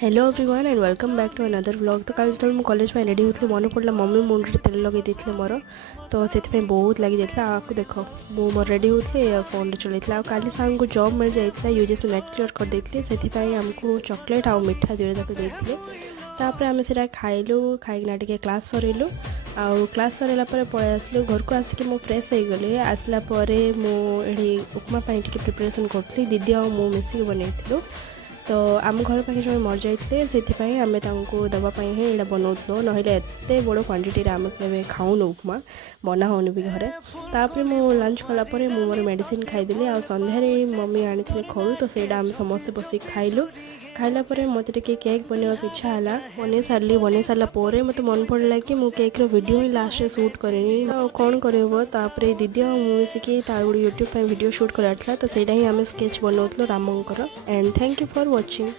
Hello everyone and welcome back to another vlog. तो कल जो कॉलेज में रेडी होती मन पड़ा मम्मी मुंडे तेल लगे देते मोर तो से बहुत लगी जाता आपको देख मु मोर रेडी होती फोन चलती काली सार को जॉब मिल जाता यूजेसी नेट क्लियर कर देते से आमको चॉकलेट आउ मिठा दुई तक देते तापर आम से खाइलु खाईना टे क्लास सरइलु आउ क्लास सरला पलि आसलु घर को आसिक मु फ्रेश हो गली आसला मुझे उपमा टे प्रिपरेशन करी दीदी आ मु मिसिक बनईलु। तो आम घर पाखे जो मर जाते से आम दवापाई ही यहाँ बनाऊँ ना एत बड़ क्वांटिटी आम के खाऊन उपमा बना होनी भी घरे। तापर मु लंच कलापर मोर मेडिसिन खाईदेली आ संध्यारे मम्मी आनी खड़ू तो सहीटा आम समस्ते बस खाइलु। खाइला मत केक बनवाक इच्छा है बन सारापर मत मन पड़ा कि मुझे केक्र वीडियो ही लास्ट शूट करनी कौन कर दीदी और मुझे मिसिकी गोटे यूट्यूब वीडियो शूट करार तो सहीटा ही आम स्केच बनाऊँ रामंकर and thank you for watching.